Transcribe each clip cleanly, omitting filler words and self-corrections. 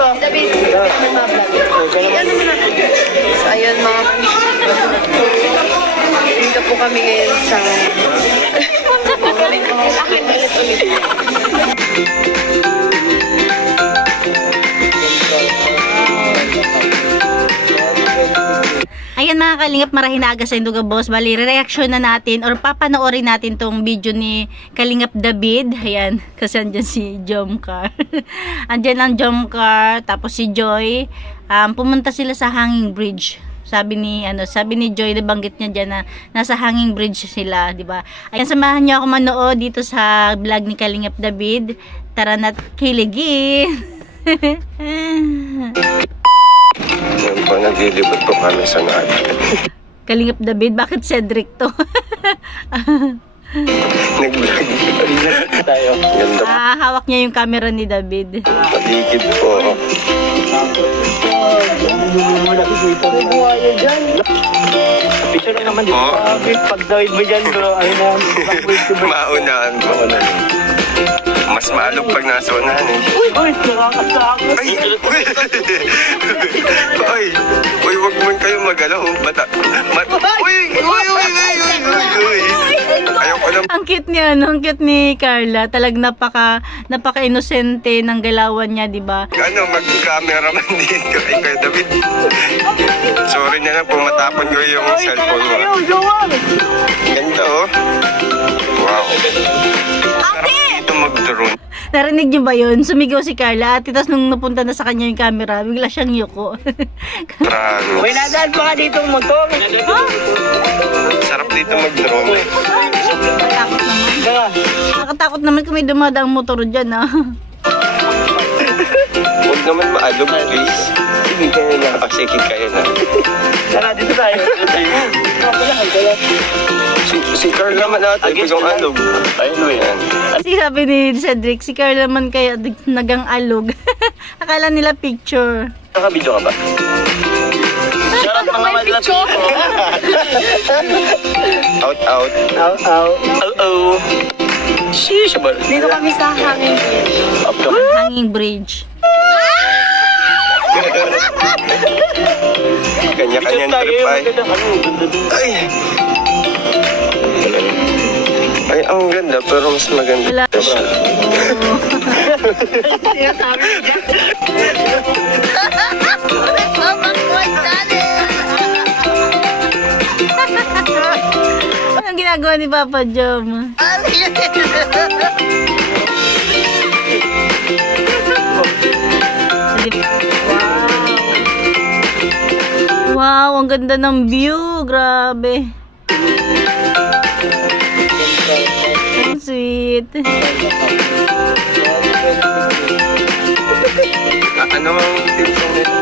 David, ano mo na? So, ayun mga dito po kami ngayon sa ayan mga kalingap, marahin na aga sa Induga Boss. Bali, reaction na natin or papanoorin natin tong video ni Kalingap David. Ayan, kasi andyan si Jomcar. Andyan ang Jomcar, tapos si Joy. Pumunta sila sa Hanging Bridge. Sabi ni Joy, nabanggit niya diyan na nasa Hanging Bridge sila, di ba? Ayan, samahan niyo ako manood dito sa vlog ni Kalingap David. Tara na't kiligin. Yan po, naglilibot po kami sa natin. Kalingap David, bakit Cedric to? Nag-vlog tayo. Ganda po. Hawak niya yung camera ni David. Paligid po. Picture na naman dito. Pag David mo dyan bro, ayun na. Maunahan po. Mas maalog pag nasa unahan eh. Uy, nakakatakot. Ay! Uy! Uy, wag mo kayo magalaw. Uy! Ayaw ko lang. Ang cute niya, ang cute ni Carla. Talagang napaka-inosente ng galawan niya, di ba? Ano, mag-cameraman dito. Ay, Kuya David. Sorry na lang po, matapon ko yung cellphone mo. Ganda oh. Wow. Sarap dito mag-drone. Narinig niyo ba yun? Sumigaw si Carla at tapos nung napunta na sa kanya yung camera, bigla siyang yuko. Promise. May nadaan pa ka dito motor. Sarap dito mag-drone. Nakatakot naman. Nakatakot naman kung may dumadaang motor dyan, ah. Huwag naman maalog, please. Sige, kaya na. Sige, kaya na. Tara, dito tayo. Si Carl naman natin, bigang alog. Ayun mo yan. Kasi sabi ni Cedric, si Carla man kaya nagang alog. Akala nila picture. Nakabidyo ka ba? Sarap mga madlato. Out, out. Oh. Sheesh, ba? dito kami sa Hanging Bridge. Hanging Bridge. Kanya-kanyang trip ay. Ay! Ay, ang ganda, pero mas maganda siya. Anong ginagawa ni Papa Jom? Wow, ang ganda ng view. Grabe. Ang sweet. Ano ang tips mo nito?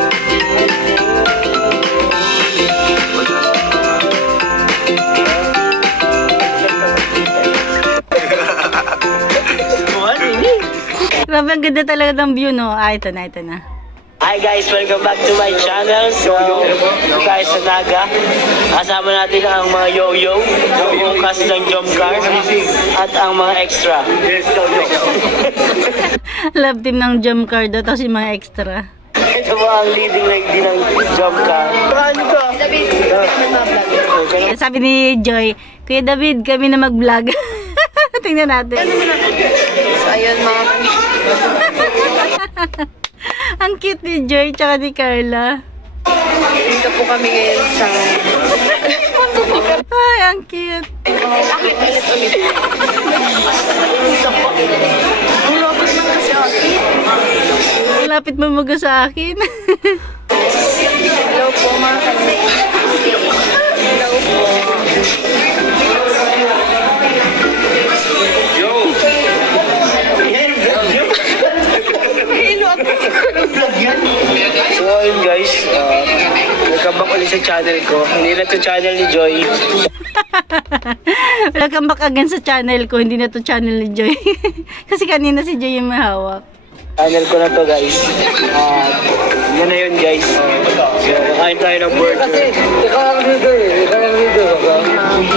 Grabe, ang ganda talaga ng view, no? Ito na, ito na. Hi guys, welcome back to my channel. So, guys sa Naga, kasama natin ang mga yo-yo, yung cast ng Jomcar, at ang mga extra. Love team ng Jomcar daw, tapos yung mga extra. Ito po ang leading lady ng Jomcar. David, sabi ni Joy, Kuya David, kami na mag-vlog. Tingnan natin. So, ayun mga Ang cute ni Joy tsaka ni Carla. dito po kami ngayon sa Ay, ang cute. Lapit mo maga sa akin. hello po mga kalingap. Hello po. So ayun guys, nagkabak ulit sa channel ko. Hindi na to channel ni Joy. Welcome back again sa channel ko. Hindi na to channel ni Joy. Kasi kanina si Joy yung may hawak. Channel ko na to guys. Yan na yun guys. So, kain tayo ng burger.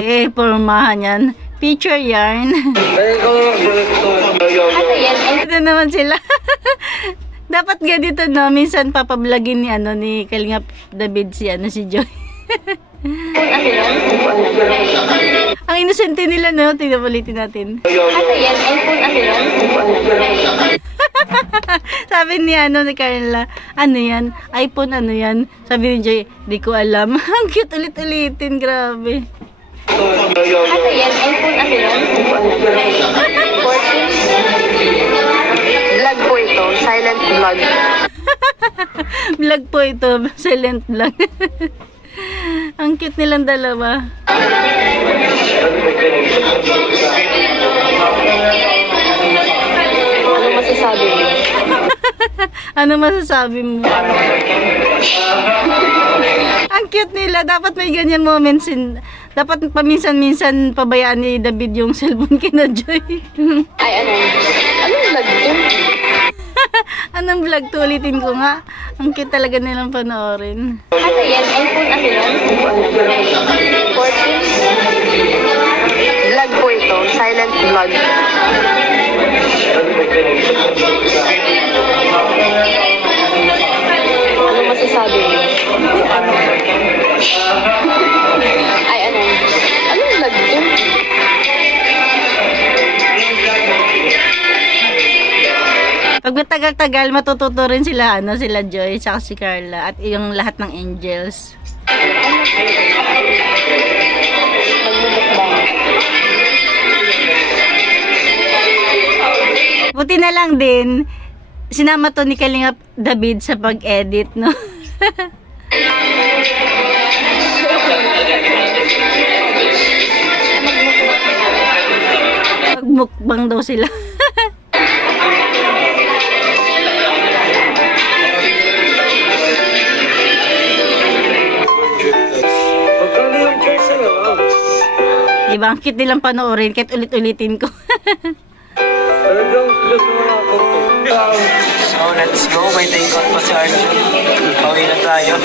Eh, pormahan yan. Picture yarn. Ito naman sila. Dapat ganito, no? Minsan papablogin ni Kalingap David si Joy. Ang inosente nila, no? Tingnan ulitin natin. Sabi ni Carla, ano yan? iPhone ano yan? Sabi ni Joy, di ko alam. Ang cute ulit-ulitin, grabe. Vlog po ito. Silent vlog. Vlog po ito. Silent vlog. Ang cute nilang dalawa. Ano masasabi mo? Ano masasabi mo? Ang cute nila. Dapat may ganyan moments. Dapat paminsan-minsan pabayaan ni David yung cellphone kina Joy. Ay, anong vlog ito? Anong vlog? Tulitin ko nga. Ang cute talaga nilang panoorin. Ano yan? iPhone ano yan? 14? Vlog po ito. Silent vlog. Ano masasabi mo? Ay, anong vlog ito? Pag matagal-tagal, matututo rin sila, sila Joy, tsaka si Carla, at yung lahat ng angels. Buti na lang din, sinama to ni Kalingap David sa pag-edit, no? Magmukbang daw sila. Diba? Ang cute nilang panoorin kahit ulit-ulitin ko. So, let's go. May take out pa si Arjun. Pauwi na tayo.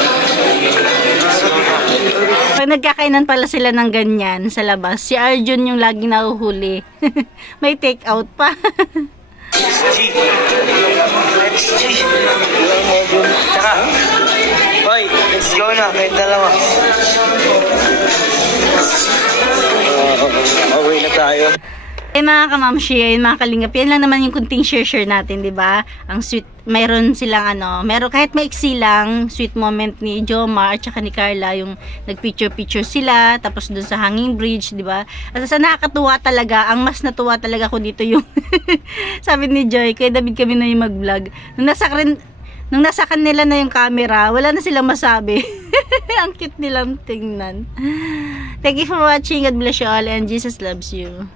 Pag nagkakainan pala sila ng ganyan sa labas, si Arjun yung laging nahuhuli. May take out pa. Let's G. Tsaka, boy, let's go na. Kahit dalawa. Pauwi na tayo. Mga kamamshi, mga kalingap, yan lang naman yung kunting share natin, di ba? Ang sweet, mayroon silang meron kahit maiksi lang, sweet moment ni Jomar at saka ni Carla, yung nag-picture sila, tapos dun sa hanging bridge, di ba? At sa nakakatuwa talaga, ang mas natuwa talaga ko dito yung sabi ni Joy, kay David kami na yung mag-vlog. Nung nasa kanila na yung camera, wala na silang masabi. Ang cute nilang tingnan. Thank you for watching. God bless you all and Jesus loves you.